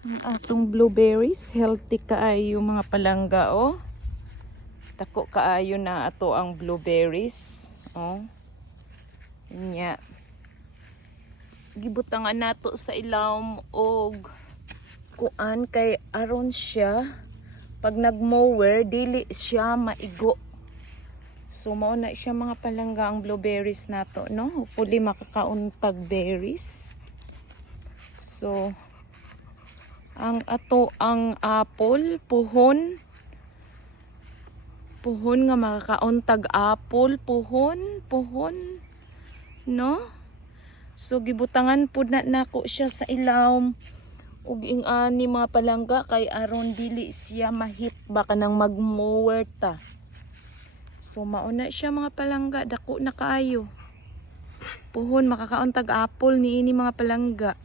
Ang atong blueberries, healthy kaayo mga palangga oh. Dako kaayo na ato ang blueberries, oh. Nya. Gibutangan nato sa ilawom og kuan kay aron siya pag nagmower dili siya maigo. So mao na siya mga palangga ang blueberries nato, no? Hopefully makakauntag berries. So ang ato ang apple puhon nga makakauntag apple puhon no. So gibutangan pud na nako siya sa ilawom ug ing-ani mga palangga kay aron dili siya mahit baka nang magmower ta. So mauna siya mga palangga, dako na kaayo puhon makakauntag apple niini mga palangga.